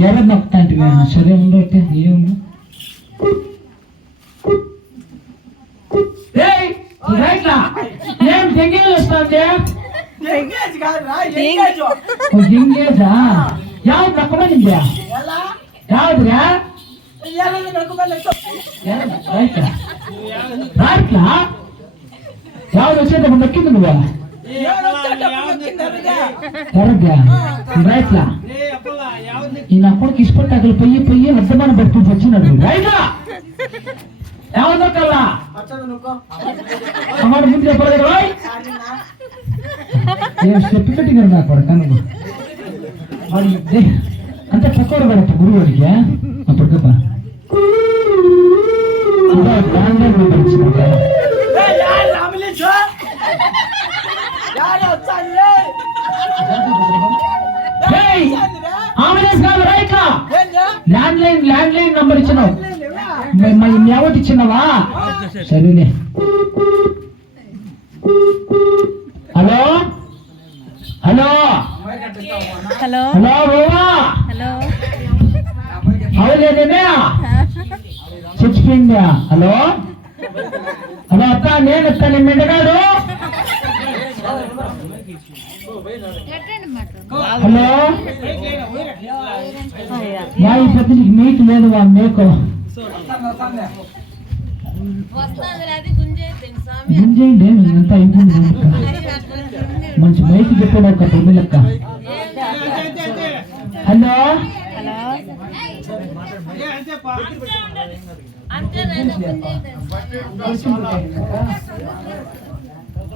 ఎర్ర నొక్కుతా అంటే సరే ఉండు అయితే ఏముంది ఏం తెంగేజ్ వస్తుంది తెంగేజా యాವ್ದು నొక్కమనిందా యాವ್దురా రాట్లా యాವ್ದು వచ్చేటప్పుడు నొక్కింది నువ్వా ఎర్రగా రైట్లా ఈ నా కొడుకు ఇష్టపడి అక్కడ పొయ్యి అర్థమైన పట్టుకు వచ్చినాడు రైట్లా ಯಾವ್ದು ನೊಕ್ಕಲ್ಲ ಅಮ್ಮ ಮುಂದೆ ಪಡೆದ ಸ್ಟೆಪ್ ಕಟ್ಟಿಂಗ್ ನಾ ಕೊಡಕ ಅಂತ ಪಕ್ಕೋರು ಬರತ್ತ ಗುರುವರಿಗೆ ಪಡ್ಕಪ್ಪ ల్యాండ్లైన్ నంబర్ ఇచ్చినావు ఎవరు ఇచ్చినావా సరేలే హలో హలో హలో హలో బావా హలో అవులేదేమే చచ్చిపోయిందా హలో హలో అత్త నేను అత్త మెండగాడు హలో మా ఈ పెద్ద నీకు మేకు లేదు వా మేకు గుంజేయండి అంతా అయిపోయింది మంచి మైక్ చెప్పాను ఒక తొమ్మిది లెక్క హలో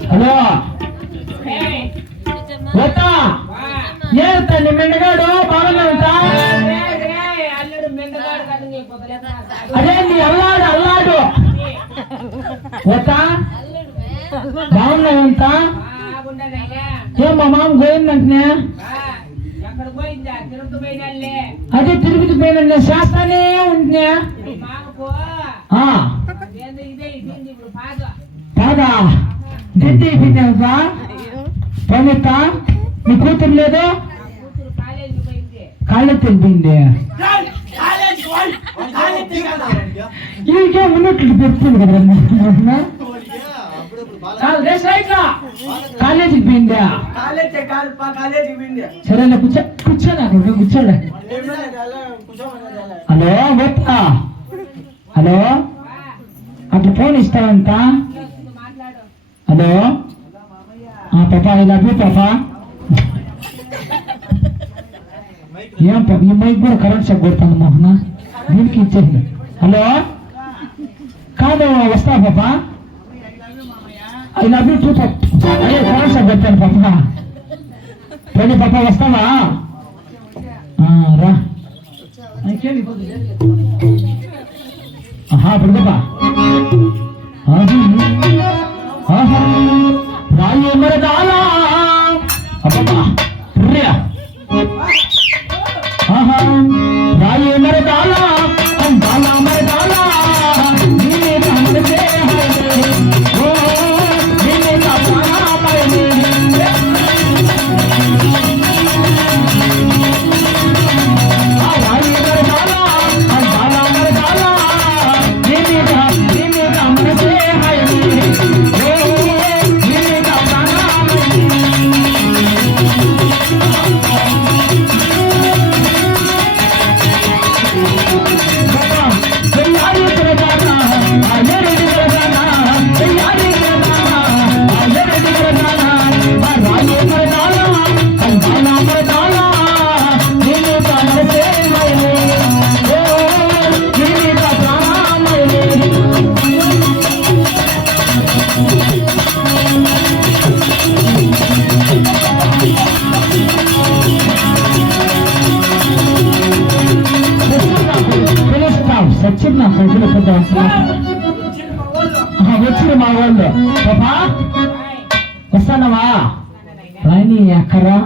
హలో ఏతా నీ మెండగాడు బాగానే ఉంటా అదే నీ అల్లాడు పోతా బాగున్నాయంతా ఏం మా మామ పోయిందంటే అదే తిరుపతి పోయిన చేస్తానే ఉంటున్నా కాదా దిద్ది అయిపోయిందా పనిత నీ కూతురు లేదు కాలేజ్ తెలిపింది ఇంకే ఉన్నట్లు పెడుతుంది కదా కాలేజీకి పోయిందా సరేలే కూర్చోనా కూర్చోలే హలో వస్తా హలో అట్లా ఫోన్ ఇస్తావంట హలో పాపా ఐ లవ్ యూ పాపా ఏం పాప ఈ మైక్ కూడా కరెంట్ షాక్ కొడుతుంది మోహన దీనికి ఇచ్చేది హలో కాదు వస్తా పాపా ఐ లవ్ యూ టూ అదే కరెంట్ షాక్ కొడతాను పాపా పోనీ పాపా వస్తావా రా పడుకోపా రాయే మరదాలా అబ్బా రియా రాయే మరదాలా అందాలా మరదాలా నీనే మనసే ఓ నీనే తానా పైనే రాయే మరదాలా అందాలా మరదాలా నీనే మనసే సచ్చిన ప్రజలు పెద్ద వచ్చిన మా వాళ్ళు పాపా వస్తానవా రాయని అక్కరా